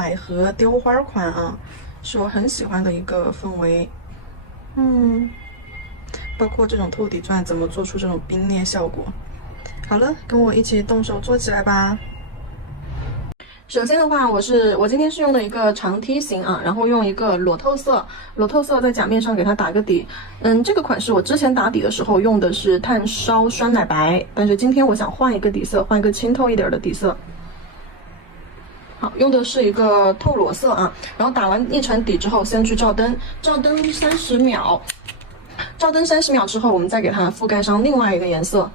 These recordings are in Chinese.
百合雕花款啊，是我很喜欢的一个氛围。包括这种透底钻怎么做出这种冰裂效果。好了，跟我一起动手做起来吧。首先的话，我今天是用的一个长梯形啊，然后用一个裸透色在甲面上给它打个底。这个款式我之前打底的时候用的是炭烧酸奶白，但是今天我想换一个底色，换一个清透一点的底色。好，用的是一个透裸色啊，然后打完一层底之后，先去照灯，照灯30秒，照灯30秒之后，我们再给它覆盖上另外一个颜色。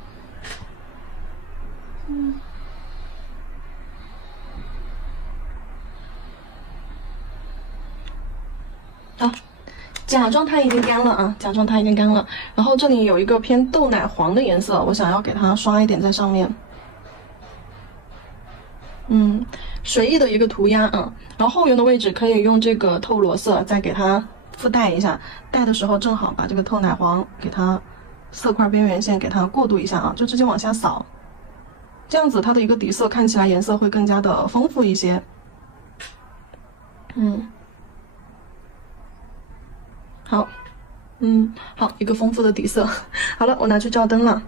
好，假装它已经干了啊，假装它已经干了。然后这里有一个偏豆奶黄的颜色，我想要给它刷一点在上面。随意的一个涂鸦啊。然后后缘的位置可以用这个透裸色再给它附带一下，带的时候正好把这个透奶黄给它色块边缘线给它过渡一下啊，就直接往下扫，这样子它的一个底色看起来颜色会更加的丰富一些。好，好，一个丰富的底色。好了，我拿去照灯了。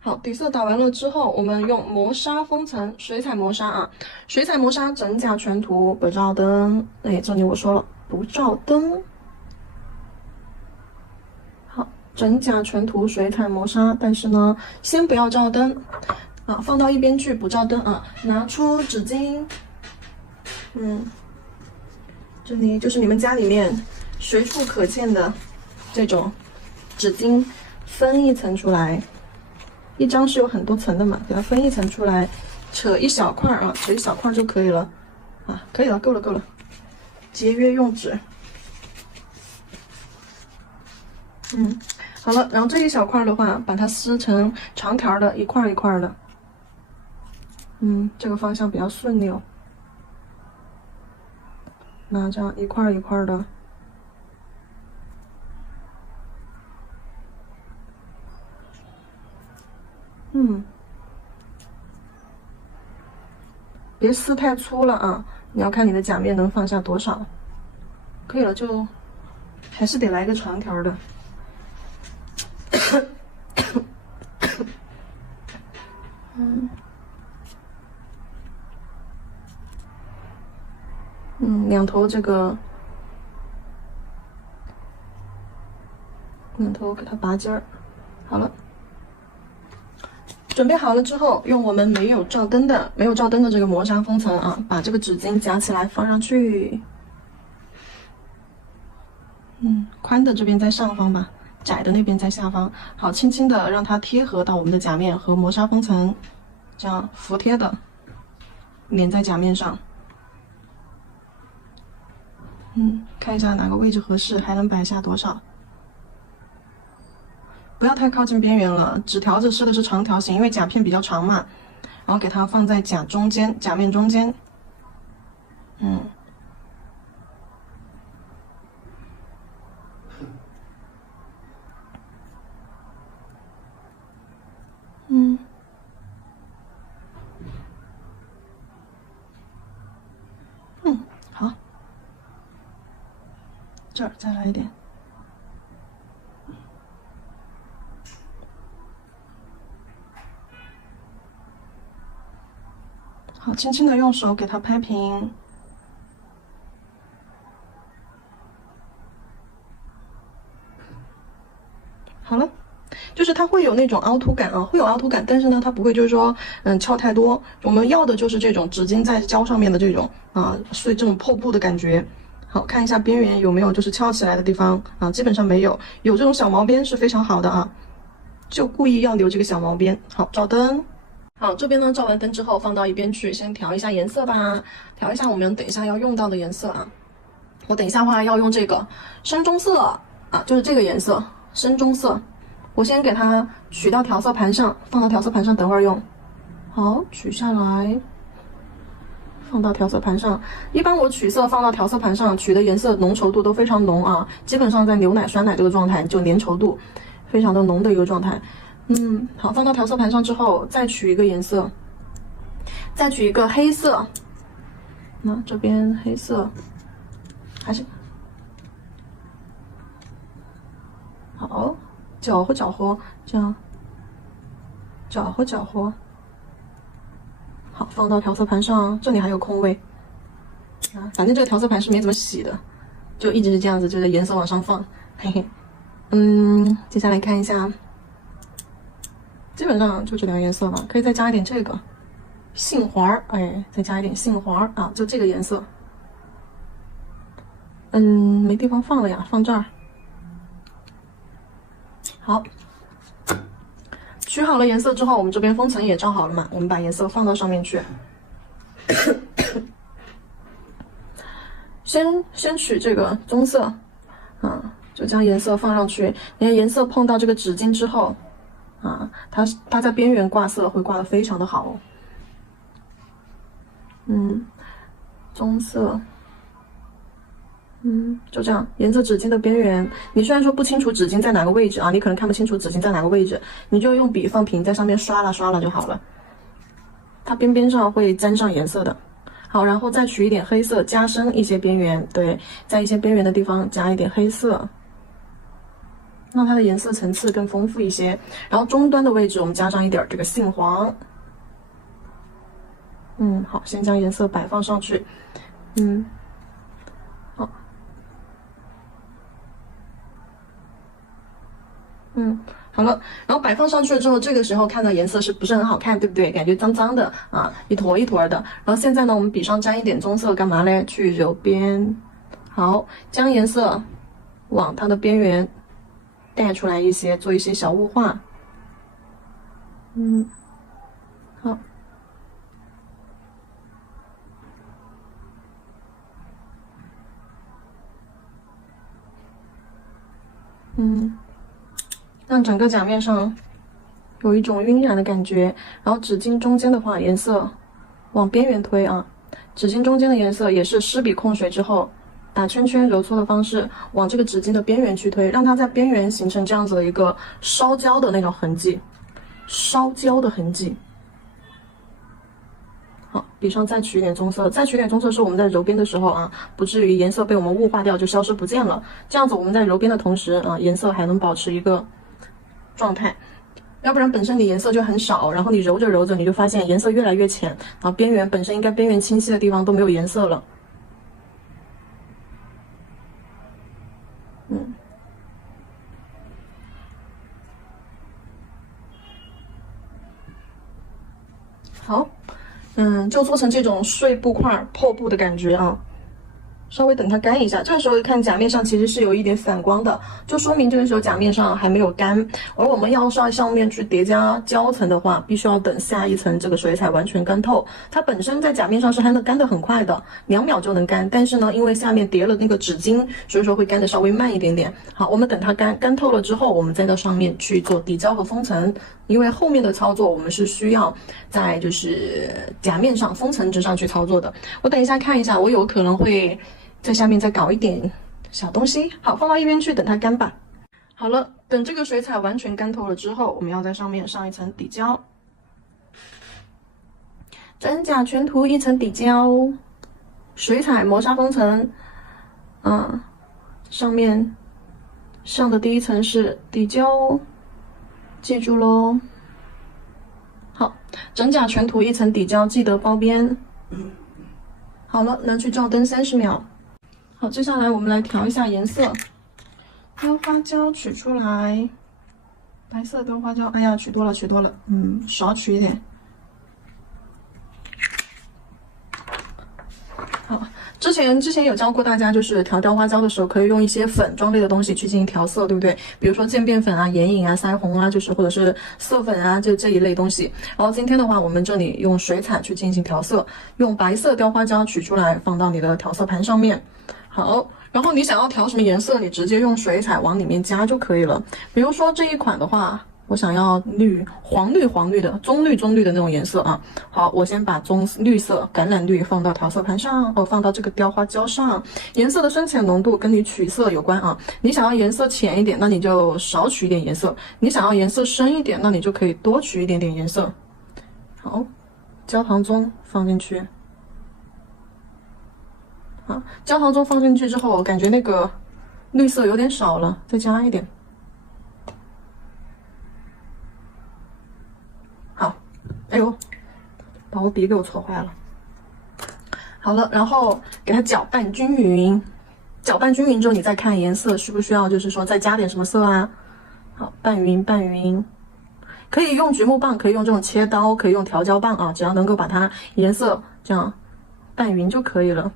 好，底色打完了之后，我们用磨砂封层，水彩磨砂啊，水彩磨砂整甲全涂，不照灯。哎，这里我说了不照灯。好，整甲全涂水彩磨砂，但是呢，先不要照灯啊，放到一边去，不照灯啊。拿出纸巾，这里就是你们家里面随处可见的这种纸巾，分一层出来。一张是有很多层的嘛，给它分一层出来，扯一小块啊，扯一小块就可以了啊，可以了，够了，节约用纸。好了，然后这一小块的话，把它撕成长条的，一块一块的。这个方向比较顺溜。那这样一块一块的。别撕太粗了啊！你要看你的甲面能放下多少。可以了，就还是得来一个长条的。两头这个，两头给它拔尖儿。好了。准备好了之后，用我们没有照灯的这个磨砂封层啊，把这个纸巾夹起来放上去。宽的这边在上方吧，窄的那边在下方。好，轻轻的让它贴合到我们的甲面和磨砂封层，这样服帖的粘在甲面上。看一下哪个位置合适，还能摆下多少。不要太靠近边缘了，纸条子施的是长条形，因为甲片比较长嘛，然后给它放在甲面中间。好，这儿再来一点。好，轻轻的用手给它拍平。好了，就是它会有那种凹凸感啊，会有凹凸感，但是呢，它不会就是说翘太多。我们要的就是这种纸巾在胶上面的这种所以这种破布的感觉。好，看一下边缘有没有就是翘起来的地方啊，基本上没有，有这种小毛边是非常好的啊，就故意要留这个小毛边。好，照灯。好，这边呢照完灯之后放到一边去，先调一下颜色吧，调一下我们等一下要用到的颜色啊。我等一下的话要用这个深棕色啊，就是这个颜色深棕色，我先给它取到调色盘上，放到调色盘上，等会儿用。好，取下来，放到调色盘上。一般我取色放到调色盘上，取的颜色浓稠度都非常浓啊，基本上在牛奶、酸奶这个状态，就粘稠度非常的浓的一个状态。好，放到调色盘上之后，再取一个颜色，再取一个黑色，那这边黑色还是好，搅和搅和，这样搅和搅和。好，放到调色盘上，这里还有空位啊。反正这个调色盘是没怎么洗的，就一直是这样子，就是颜色往上放，嘿嘿。接下来看一下，基本上就这两个颜色了，可以再加一点这个杏黄，哎，再加一点杏黄啊，就这个颜色。没地方放了呀，放这儿。好，取好了颜色之后，我们这边封层也罩好了嘛，我们把颜色放到上面去。先取这个棕色，就将颜色放上去。你看颜色碰到这个纸巾之后，它在边缘挂色会挂得非常的好哦。棕色。就这样，沿着纸巾的边缘，你虽然说不清楚纸巾在哪个位置啊，你可能看不清楚纸巾在哪个位置，你就用笔放平在上面刷了刷了就好了，它边边上会沾上颜色的。好，然后再取一点黑色，加深一些边缘，对，在一些边缘的地方加一点黑色，让它的颜色层次更丰富一些。然后中端的位置我们加上一点这个杏黄。好，先将颜色摆放上去。好。好了，然后摆放上去了之后，这个时候看到颜色是不是很好看，对不对？感觉脏脏的啊，一坨一坨的。然后现在呢，我们笔上沾一点棕色，干嘛嘞？去揉边。好，将颜色往它的边缘带出来一些，做一些小雾化。好。让整个甲面上有一种晕染的感觉，然后纸巾中间的话，颜色往边缘推啊，纸巾中间的颜色也是湿笔控水之后，打圈圈揉搓的方式往这个纸巾的边缘去推，让它在边缘形成这样子的一个烧焦的那种痕迹，烧焦的痕迹。好，笔上再取一点棕色，再取点棕色是我们在揉边的时候啊，不至于颜色被我们雾化掉就消失不见了。这样子我们在揉边的同时啊，颜色还能保持一个状态，要不然本身你颜色就很少，然后你揉着揉着你就发现颜色越来越浅，然后边缘本身应该边缘清晰的地方都没有颜色了。好，就做成这种碎布块破布的感觉啊。稍微等它干一下，这个时候看甲面上其实是有一点反光的，就说明这个时候甲面上还没有干。而我们要上面去叠加胶层的话，必须要等下一层这个水彩完全干透。它本身在甲面上是干得很快的，2秒就能干，但是呢，因为下面叠了那个纸巾，所以说会干得稍微慢一点点。好，我们等它干透了之后，我们再到上面去做底胶和封层。因为后面的操作我们是需要在就是甲面上封层之上去操作的。我等一下看一下，我有可能会在下面再搞一点小东西。好，放到一边去等它干吧。好了，等这个水彩完全干透了之后，我们要在上面上一层底胶，真假全涂一层底胶，水彩磨砂封层。上面上的第一层是底胶，记住咯。好，真假全涂一层底胶，记得包边。好了，拿去照灯30秒。好，接下来我们来调一下颜色。雕花胶取出来，白色雕花胶，哎呀，取多了，少取一点。好，之前有教过大家，就是调雕花胶的时候，可以用一些粉状类的东西去进行调色，对不对？比如说渐变粉啊、眼影啊、腮红啊，就是或者是色粉啊，这一类东西。然后今天的话，我们这里用水彩去进行调色，用白色雕花胶取出来，放到你的调色盘上面。好，然后你想要调什么颜色，你直接用水彩往里面加就可以了。比如说这一款的话，我想要黄绿的棕绿的那种颜色啊。好，我先把绿色橄榄绿放到调色盘上，放到这个雕花胶上。颜色的深浅浓度跟你取色有关啊。你想要颜色浅一点，那你就少取一点颜色；你想要颜色深一点，那你就可以多取一点点颜色。好，焦糖棕放进去。啊，焦糖棕放进去之后，感觉那个绿色有点少了，再加一点。好，哎呦，把我笔给我戳坏了。好了，然后给它搅拌均匀，搅拌均匀之后，你再看颜色需不需要，就是说再加点什么色啊？好，拌匀拌匀，可以用橘木棒，可以用这种切刀，可以用调焦棒啊，只要能够把它颜色这样拌匀就可以了。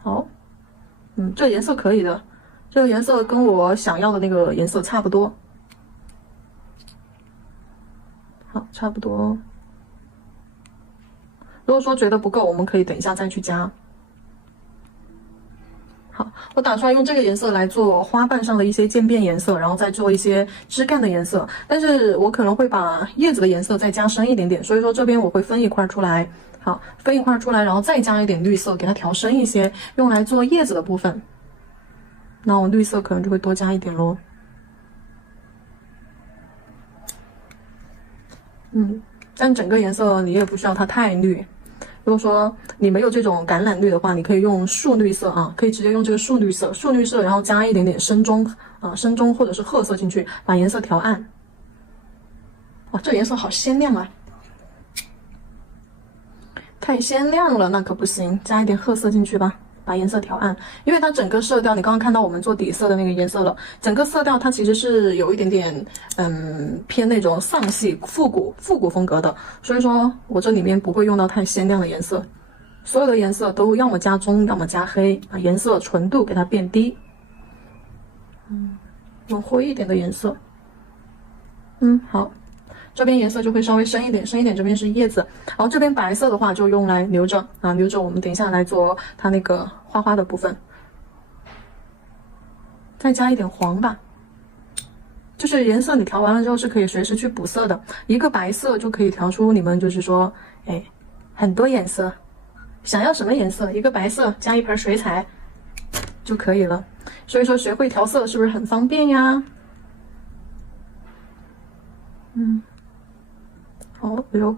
好，这颜色可以的，这个颜色跟我想要的那个颜色差不多。好，差不多。如果说觉得不够，我们可以等一下再去加。好，我打算用这个颜色来做花瓣上的一些渐变颜色，然后再做一些枝干的颜色。但是我可能会把叶子的颜色再加深一点点，所以说这边我会分一块出来。好，分一块出来，然后再加一点绿色，给它调深一些，用来做叶子的部分。那我绿色可能就会多加一点咯。但整个颜色你也不需要它太绿。如果说你没有这种橄榄绿的话，你可以用树绿色啊，可以直接用这个树绿色，然后加一点点深棕啊，深棕或者是褐色进去，把颜色调暗。哇，这颜色好鲜亮啊！太鲜亮了，那可不行，加一点褐色进去吧，把颜色调暗。因为它整个色调，你刚刚看到我们做底色的那个颜色了，整个色调它其实是有一点点偏那种丧系复古风格的，所以说我这里面不会用到太鲜亮的颜色，所有的颜色都要么加棕，要么加黑，把颜色纯度给它变低。用灰一点的颜色。好。这边颜色就会稍微深一点，这边是叶子，然后这边白色的话就用来留着啊，留着我们等一下来做它那个花花的部分。再加一点黄吧，就是颜色你调完了之后是可以随时去补色的，一个白色就可以调出你们就是说，很多颜色，想要什么颜色，一个白色加一盆水彩就可以了。所以说学会调色是不是很方便呀？好，揉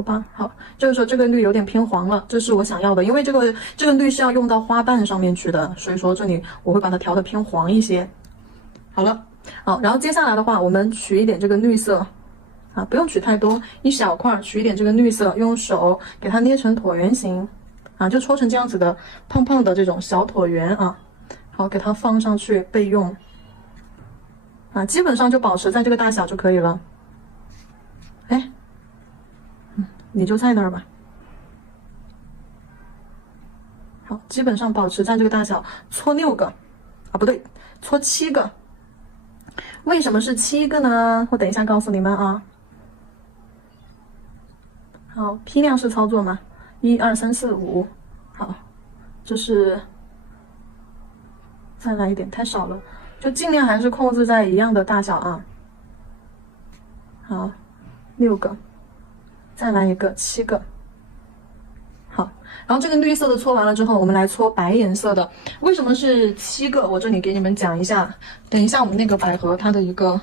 吧。好，就是说这个绿有点偏黄了，这是我想要的，因为这个绿是要用到花瓣上面去的，所以说这里我会把它调的偏黄一些。好了，好，然后接下来的话，我们取一点这个绿色啊，不用取太多，一小块，取一点这个绿色，用手给它捏成椭圆形啊，就搓成这样子的胖胖的这种小椭圆啊，好，给它放上去备用啊，基本上就保持在这个大小就可以了。你就在那儿吧。好，基本上保持在这个大小，搓6个，啊不对，搓7个。为什么是7个呢？我等一下告诉你们啊。好，批量式操作嘛，1、2、3、4、5。好，这是再来一点，太少了，就尽量还是控制在一样的大小啊。好，6个。再来一个7个，好，然后这个绿色的搓完了之后，我们来搓白颜色的。为什么是7个？我这里给你们讲一下。等一下我们那个百合它的一个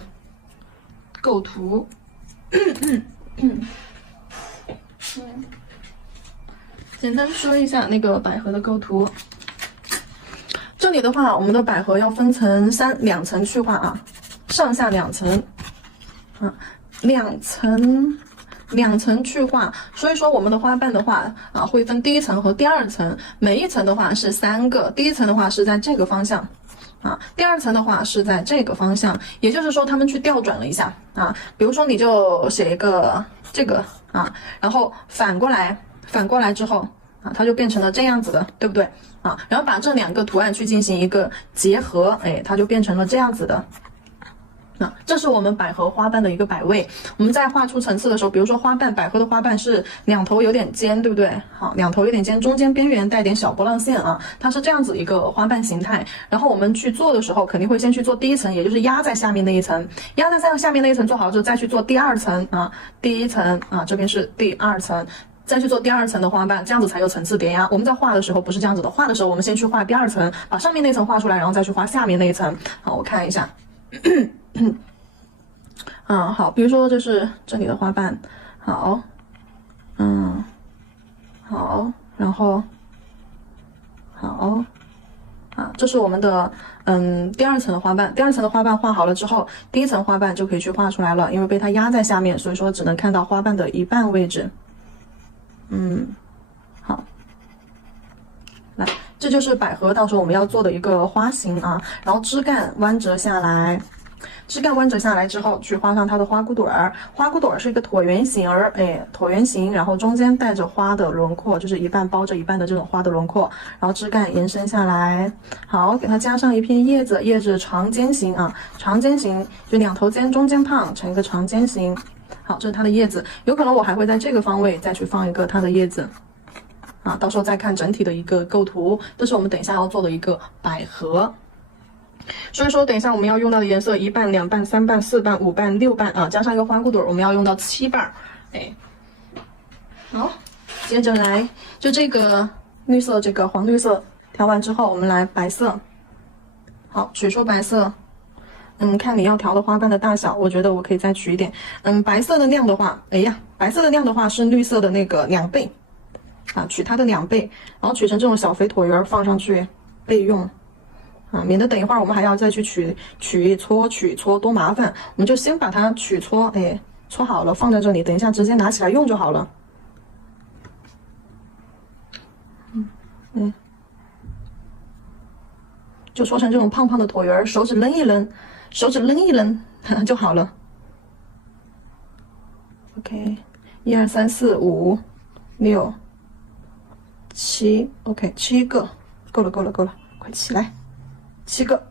构图，简单说一下那个百合的构图。这里的话，我们的百合要分成2层去画啊，上下2层，两层去画，所以说我们的花瓣的话会分第1层和第2层，每一层的话是3个，第1层的话是在这个方向第2层的话是在这个方向，也就是说他们去调转了一下比如说你就写一个这个然后反过来之后它就变成了这样子的，对不对然后把这2个图案去进行一个结合，它就变成了这样子的。这是我们百合花瓣的一个摆位。我们在画出层次的时候，比如说百合的花瓣是2头有点尖，对不对？好，2头有点尖，中间边缘带点小波浪线它是这样子一个花瓣形态。然后我们去做的时候，肯定会先去做第1层，也就是压在下面那一层，压在下面那一层做好了之后，再去做第2层第1层这边是第2层。再去做第2层的花瓣，这样子才有层次叠压。我们在画的时候不是这样子的，画的时候我们先去画第2层，把上面那层画出来，然后再去画下面那一层。好，我看一下。好，比如说这是这里的花瓣，好，好，然后好。这是我们的第二层的花瓣。第二层的花瓣画好了之后，第一层花瓣就可以去画出来了，因为被它压在下面，所以说只能看到花瓣的一半位置。好，来，这就是百合到时候我们要做的一个花型啊。然后枝干弯折下来。枝干弯折下来之后，去画上它的花骨朵儿。花骨朵儿是一个椭圆形椭圆形，然后中间带着花的轮廓，就是一半包着一半的这种花的轮廓。然后枝干延伸下来，好，给它加上一片叶子，叶子长尖形啊，长尖形就两头尖，中间胖，成一个长尖形。好，这是它的叶子，有可能我还会在这个方位再去放一个它的叶子啊，到时候再看整体的一个构图。这是我们等一下要做的一个百合。所以说等一下我们要用到的颜色1瓣、2瓣、3瓣、4瓣、5瓣、6瓣啊，加上一个花骨朵，我们要用到7瓣。好，接着来就这个绿色，这个黄绿色调完之后，我们来白色。好，取出白色。看你要调的花瓣的大小，我觉得我可以再取一点。白色的量的话，白色的量的话是绿色的那个2倍啊，取它的2倍，然后取成这种小肥椭圆放上去备用。免得等一会儿我们还要再去取搓多麻烦，我们就先把它取搓，搓好了放在这里，等一下直接拿起来用就好了。就搓成这种胖胖的椭圆，手指扔一扔就好了。OK， 1、2、3、4、5、6、7 ，OK， 7个，够了，快起来。7个，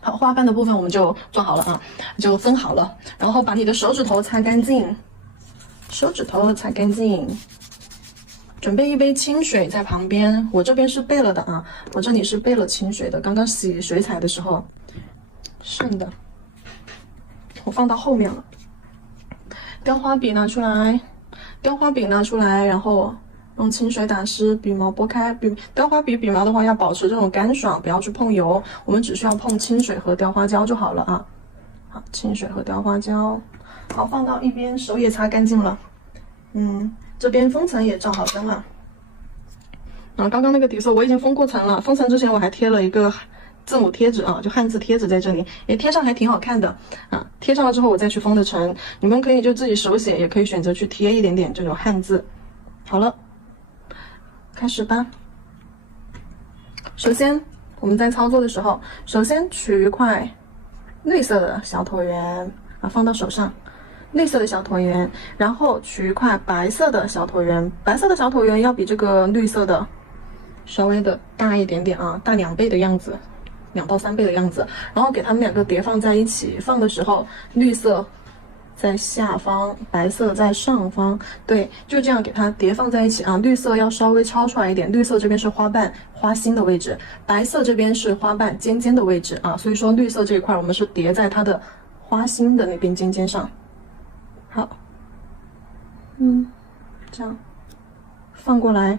好，花瓣的部分我们就做好了啊，就分好了，然后把你的手指头擦干净，准备一杯清水在旁边，我这边是备了的啊，我这里是备了清水的，刚刚洗水彩的时候剩的，我放到后面了。雕花笔拿出来，然后用清水打湿，笔毛拨开。雕花笔毛的话要保持这种干爽，不要去碰油，我们只需要碰清水和雕花胶就好了啊。好，清水和雕花胶，好，放到一边，手也擦干净了。这边封层也照好灯了。刚刚那个底色我已经封过层了，封层之前我还贴了一个字母贴纸啊，就汉字贴纸在这里，贴上还挺好看的啊。贴上了之后我再去封的层，你们可以就自己手写，也可以选择去贴一点点这种汉字。好了。开始吧。首先我们在操作的时候，首先取一块绿色的小椭圆啊，放到手上，绿色的小椭圆，然后取一块白色的小椭圆，白色的小椭圆要比这个绿色的稍微的大一点点啊，大2倍的样子，2到3倍的样子，然后给它们2个叠放在一起，放的时候绿色在下方，白色在上方，对，就这样给它叠放在一起啊。绿色要稍微超出来一点，绿色这边是花瓣花心的位置，白色这边是花瓣尖尖的位置啊。所以说绿色这一块我们是叠在它的花心的那边尖尖上。好，这样放过来，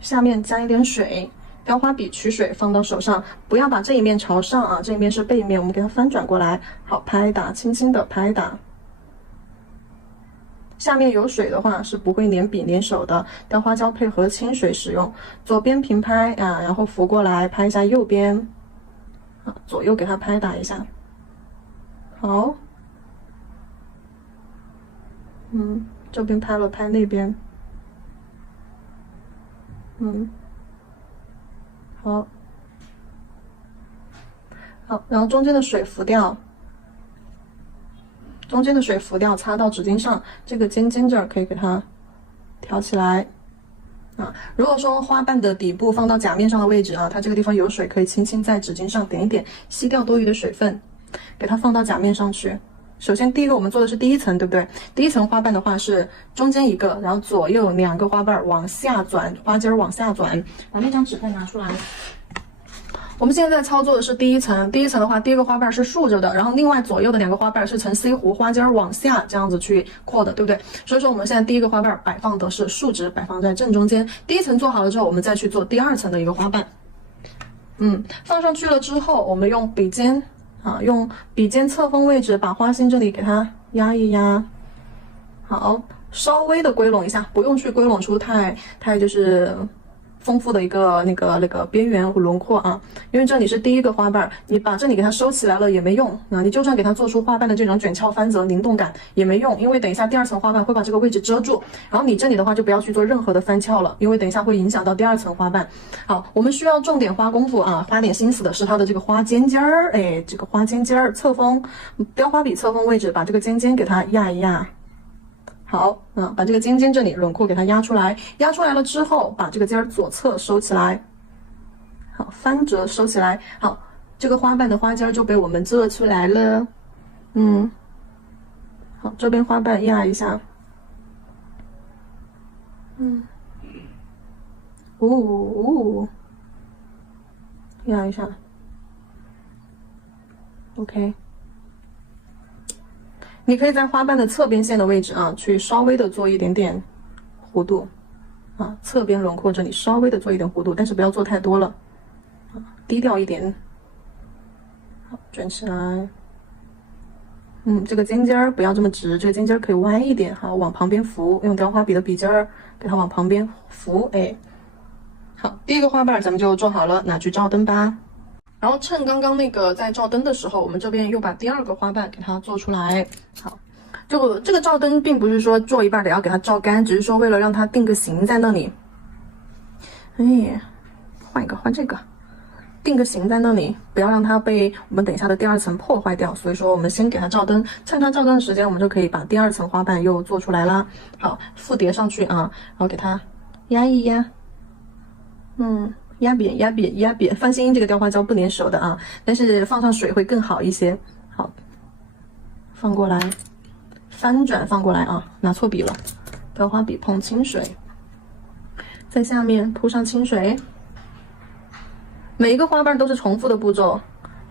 下面加一点水。雕花笔取水放到手上，不要把这一面朝上啊，这一面是背面，我们给它翻转过来。好，拍打，轻轻的拍打。下面有水的话是不会粘笔粘手的，雕花胶配合清水使用。左边平拍啊，然后扶过来拍一下右边，左右给它拍打一下。好，这边拍了拍那边，好，然后中间的水浮掉，擦到纸巾上，这个尖尖这儿可以给它挑起来啊。如果说花瓣的底部放到甲面上的位置啊，它这个地方有水，可以轻轻在纸巾上点一点，吸掉多余的水分，给它放到甲面上去。首先第一个我们做的是第一层，对不对？第一层花瓣的话是中间一个，然后左右2个花瓣往下转，花尖往下转，把那张纸片拿出来。我们现在操作的是第一层，第一层的话，第一个花瓣是竖着的，然后另外左右的2个花瓣是呈 C 弧，花尖往下这样子去扩的，对不对？所以说我们现在第一个花瓣摆放的是竖直，摆放在正中间。第一层做好了之后，我们再去做第2层的一个花瓣。放上去了之后，我们用笔尖用笔尖侧锋位置把花心这里给它压一压。好，稍微的归拢一下，不用去归拢出太就是丰富的一个那个边缘和轮廓啊，因为这里是第一个花瓣，你把这里给它收起来了也没用啊，你就算给它做出花瓣的这种卷翘翻折灵动感也没用，因为等一下第二层花瓣会把这个位置遮住，然后你这里的话就不要去做任何的翻翘了，因为等一下会影响到第二层花瓣。好，我们需要重点花功夫啊，花点心思的是它的这个花尖尖儿，哎，这个花尖尖儿侧锋，雕花笔侧锋位置把这个尖尖给它压一压。好，把这个尖尖这里轮廓给它压出来，压出来了之后，把这个尖儿左侧收起来，好，翻折收起来，好，这个花瓣的花尖就被我们做出来了，好，这边花瓣压一下，压一下 ，OK。你可以在花瓣的侧边线的位置啊，去稍微的做一点点弧度啊，侧边轮廓这里稍微的做一点弧度，但是不要做太多了啊，低调一点。好，卷起来。这个尖尖儿不要这么直，这个尖尖儿可以弯一点，好，往旁边扶，用雕花笔的笔尖儿给它往旁边扶，哎，好，第一个花瓣咱们就做好了，拿去照灯吧。然后趁刚刚那个在照灯的时候，我们这边又把第二个花瓣给它做出来。好，就这个照灯并不是说做一半得要给它照干，只是说为了让它定个型在那里。哎，换一个，换这个，定个型在那里，不要让它被我们等一下的第二层破坏掉。所以说我们先给它照灯，趁它照灯的时间，我们就可以把第二层花瓣又做出来啦。好，复叠上去啊，然后给它压一压，压扁压扁压扁，放心，这个雕花胶不粘手的啊，但是放上水会更好一些。好，放过来，翻转放过来啊，拿错笔了，雕花笔碰清水，在下面铺上清水，每一个花瓣都是重复的步骤。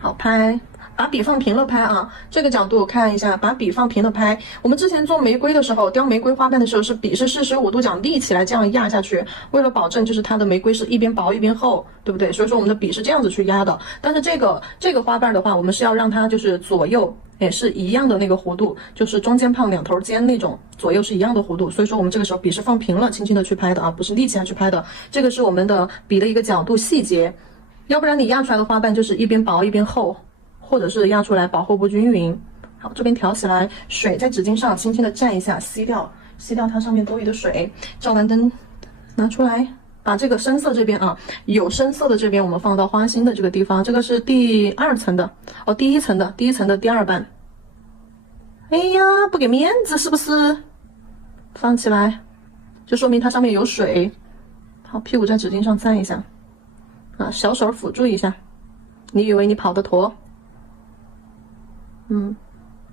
好，拍，把笔放平了拍啊，这个角度看一下，把笔放平了拍。我们之前做玫瑰的时候，雕玫瑰花瓣的时候，是笔是45度角立起来这样压下去，为了保证就是它的玫瑰是一边薄一边厚，对不对？所以说我们的笔是这样子去压的。但是这个花瓣的话，我们是要让它就是左右也是一样的那个弧度，就是中间胖两头尖那种，左右是一样的弧度。所以说我们这个时候笔是放平了，轻轻的去拍的啊，不是立起来去拍的。这个是我们的笔的一个角度细节。要不然你压出来的花瓣就是一边薄一边厚，或者是压出来薄厚不均匀。好，这边挑起来，水在纸巾上轻轻的蘸一下，吸掉它上面多余的水。照完灯，拿出来，把这个深色这边啊，有深色的这边我们放到花心的这个地方，这个是第二层的哦，第一层的第二瓣。哎呀，不给面子是不是？放起来，就说明它上面有水。好，屁股在纸巾上蘸一下。啊，小手辅助一下，你以为你跑得脱？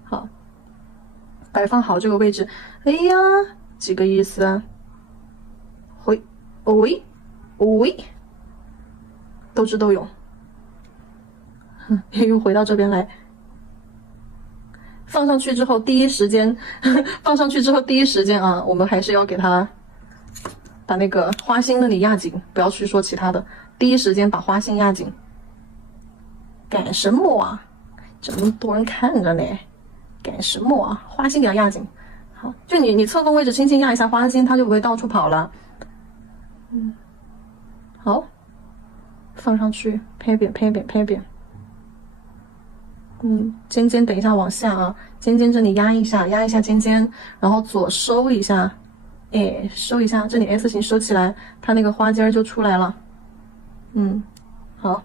好，摆放好这个位置。哎呀，几个意思啊？喂，斗智斗勇。又回到这边来，放上去之后第一时间啊，我们还是要给它把那个花心那里压紧，不要去说其他的。第一时间把花心压紧，干什么啊？这么多人看着呢，干什么啊？花心给它压紧，好，就你侧锋位置轻轻压一下花心，它就不会到处跑了。好，放上去，拍扁。尖尖等一下往下啊，尖尖这里压一下尖尖，然后左收一下，哎，收一下，这里 S 型收起来，它那个花尖就出来了。好，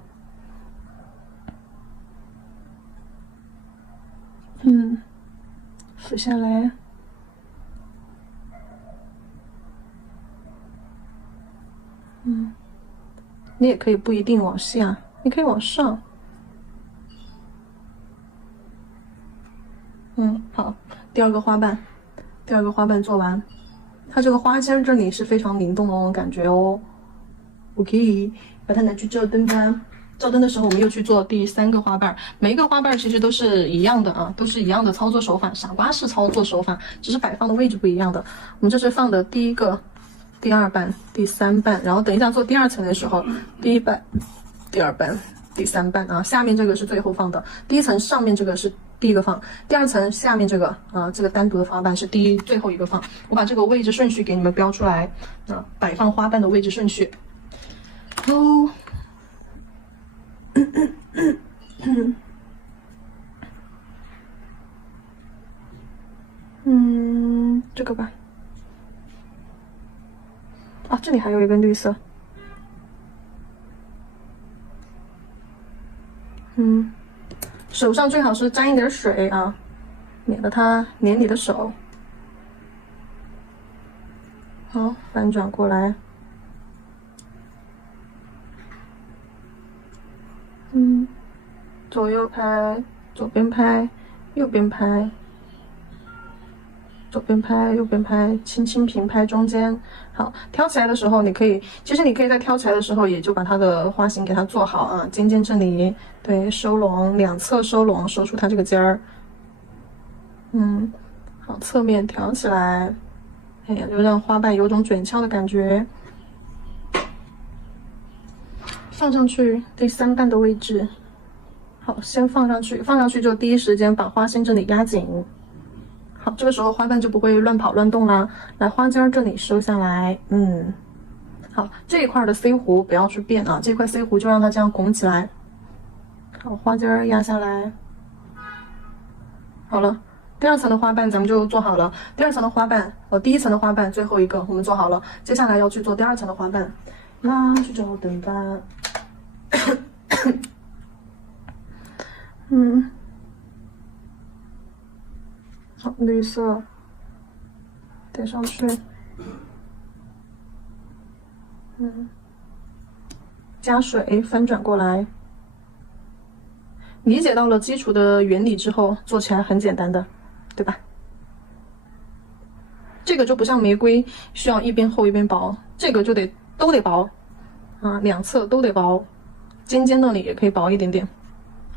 俯下来，你也可以不一定往下，你可以往上。好，第二个花瓣做完，它这个花尖这里是非常灵动的那种感觉哦。OK， 把它拿去照灯吧。照灯的时候，我们又去做第三个花瓣。每一个花瓣其实都是一样的啊，都是一样的操作手法，傻瓜式操作手法，只是摆放的位置不一样的。我们这是放的第一个、第二瓣、第三瓣，然后等一下做第二层的时候，第一瓣、第二瓣、第三瓣啊，下面这个是最后放的。第一层上面这个是第一个放，第二层下面这个这个单独的花瓣是最后一个放。我把这个位置顺序给你们标出来摆放花瓣的位置顺序。哦，这个吧。啊，这里还有一个绿色。手上最好是沾一点水啊，免得它粘你的手。好，翻转过来。左右拍，左边拍，右边拍，左边拍，右边拍，轻轻平拍中间。好，挑起来的时候，其实你可以在挑起来的时候，也就把它的花型给它做好啊，尖尖这里，对，收拢，两侧收拢，收出它这个尖儿。好，侧面挑起来，哎呀，就让花瓣有种卷翘的感觉。放上去第3瓣的位置。好，先放上去，放上去就第一时间把花心这里压紧。好，这个时候花瓣就不会乱跑乱动啦。来，花尖这里收下来，好，这一块的 C 弧不要去变啊，这块 C 弧就让它这样拱起来。好，花尖压下来。好了，第2层的花瓣咱们就做好了。第2层的花瓣，第1层的花瓣最后一个我们做好了，接下来要去做第2层的花瓣。那去找等吧。好，绿色点上去，加水翻转过来。理解到了基础的原理之后，做起来很简单的，对吧？这个就不像玫瑰需要一边厚一边薄，这个就都得薄啊，两侧都得薄，尖尖那里也可以薄一点点。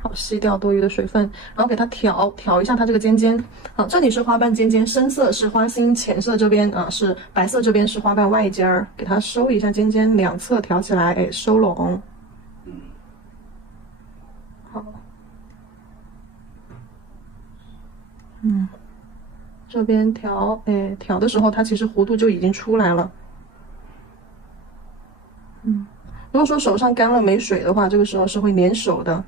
好，吸掉多余的水分，然后给它挑一下它这个尖尖。好，这里是花瓣尖尖，深色是花心，浅色这边是白色，这边是花瓣外尖儿，给它收一下尖尖，两侧挑起来，哎，收拢。好，这边调，哎，调的时候它其实弧度就已经出来了。如果说手上干了没水的话，这个时候是会粘手的。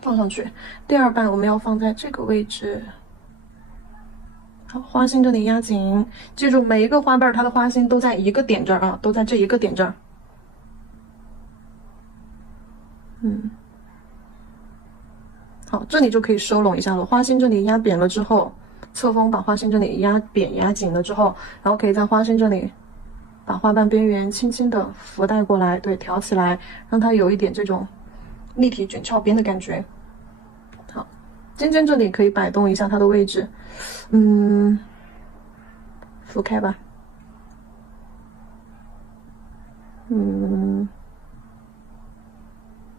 放上去，第2瓣我们要放在这个位置。好，花心这里压紧，记住每一个花瓣它的花心都在一个点这儿啊，都在这一个点这儿。好，这里就可以收拢一下了。花心这里压扁了之后，侧锋把花心这里压扁压紧了之后，然后可以在花心这里把花瓣边缘轻轻的拂带过来，对，挑起来，让它有一点这种立体卷翘边的感觉。好，尖尖这里可以摆动一下它的位置，拂开吧，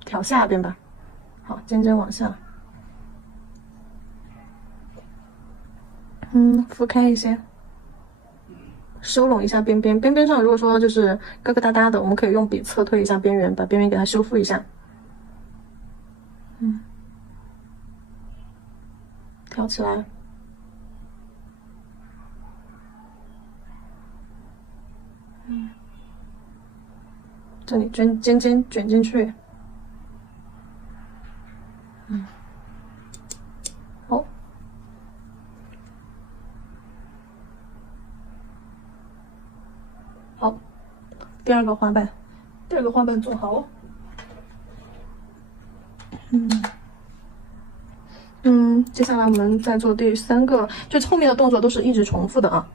挑下边吧。好，尖尖往下，拂开一些，收拢一下边边。边边上如果说就是疙疙瘩瘩的，我们可以用笔侧推一下边缘，把边缘给它修复一下。挑起来，这里尖尖卷进去，好，好，第2个花瓣做好。接下来我们再做第3个，就后面的动作都是一直重复的啊。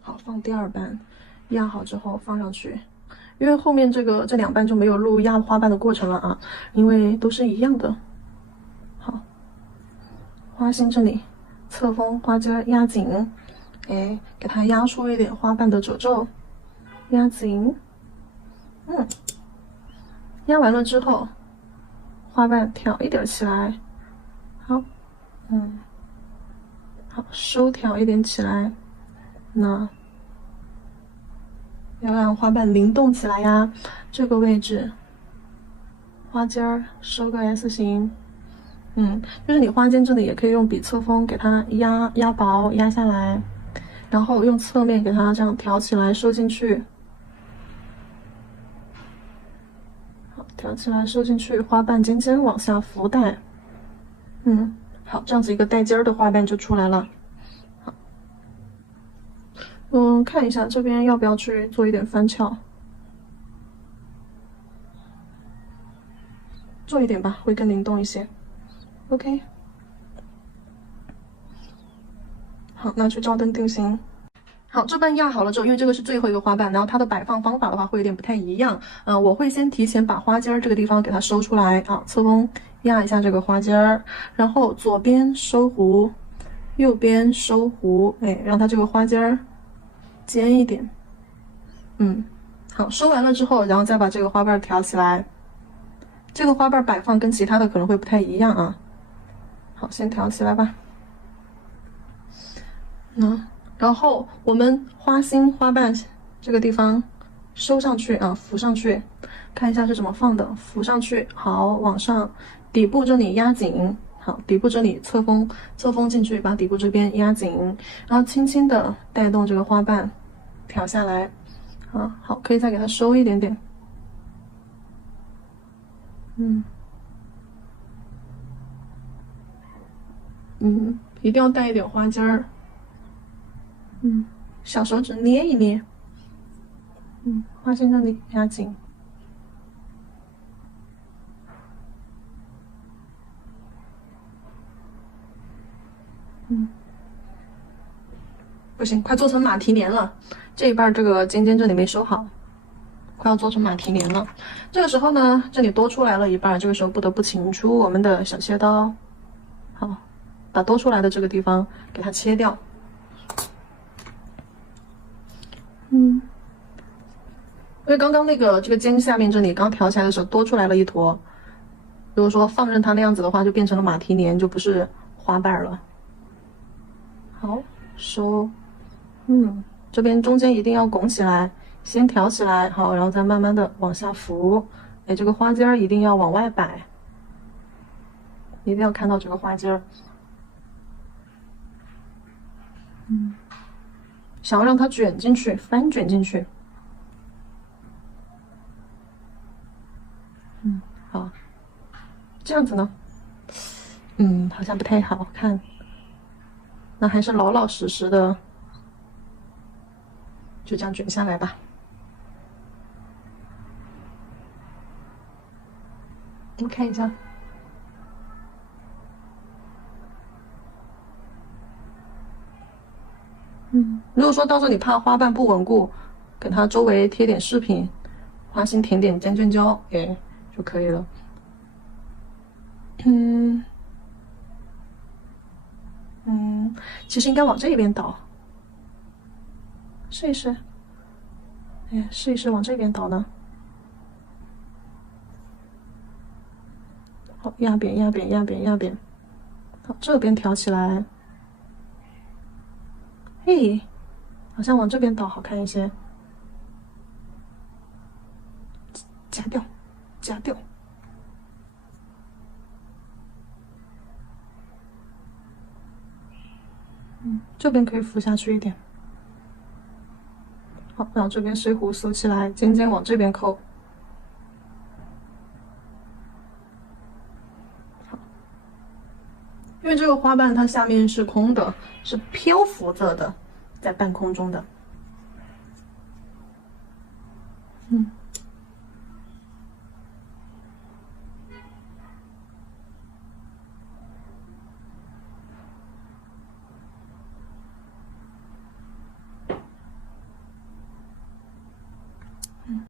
好，放第2瓣，压好之后放上去，因为后面这2瓣就没有录压花瓣的过程了啊，因为都是一样的。好，花心这里侧锋花尖压紧，哎，给它压出一点花瓣的褶皱，压紧，压完了之后，花瓣挑一点起来。好，好，收挑一点起来，那要让花瓣灵动起来呀。这个位置，花尖儿收个 S 型。就是你花尖这里也可以用笔侧锋给它压薄压下来，然后用侧面给它这样挑起来收进去。好，挑起来收进去，花瓣尖尖往下浮带。好，这样子一个带尖儿的花瓣就出来了。好，看一下这边要不要去做一点翻翘，做一点吧，会更灵动一些。OK， 好，那去照灯定型。好，这瓣压好了之后，因为这个是最后一个花瓣，然后它的摆放方法的话会有点不太一样。我会先提前把花尖儿这个地方给它收出来啊，侧锋压一下这个花尖儿，然后左边收弧，右边收弧，让它这个花尖儿尖一点。好，收完了之后，然后再把这个花瓣挑起来。这个花瓣摆放跟其他的可能会不太一样啊。好，先挑起来吧。然后我们花心花瓣这个地方收上去啊，浮上去，看一下是怎么放的。浮上去，好，往上，底部这里压紧，好，底部这里侧锋进去，把底部这边压紧，然后轻轻的带动这个花瓣挑下来，好，可以再给它收一点点，一定要带一点花尖儿。小手指捏一捏，花心这里压紧，不行，快做成马蹄莲了，这一半这个尖尖这里没收好，快要做成马蹄莲了。这个时候呢，这里多出来了一半，这个时候不得不请出我们的小切刀，好，把多出来的这个地方给它切掉。因为刚刚这个尖下面这里刚挑起来的时候多出来了一坨，如果说放任它那样子的话，就变成了马蹄莲，就不是花瓣了。好，收，这边中间一定要拱起来，先挑起来，好，然后再慢慢的往下浮。这个花尖儿一定要往外摆，一定要看到这个花尖儿。想要让它卷进去，翻卷进去。好，这样子呢，好像不太好看，那还是老老实实的，就这样卷下来吧。我们看一下，如果说到时候你怕花瓣不稳固，给它周围贴点饰品，花心填点尖尖椒，就可以了。其实应该往这边倒，试一试。试一试往这边倒呢。好，压扁，压扁，压扁，压扁。好，这边挑起来。嘿，好像往这边倒好看一些。夹掉，夹掉。这边可以浮下去一点。好，然后这边水壶收起来，尖尖往这边扣。好，因为这个花瓣它下面是空的，是漂浮着的，在半空中的。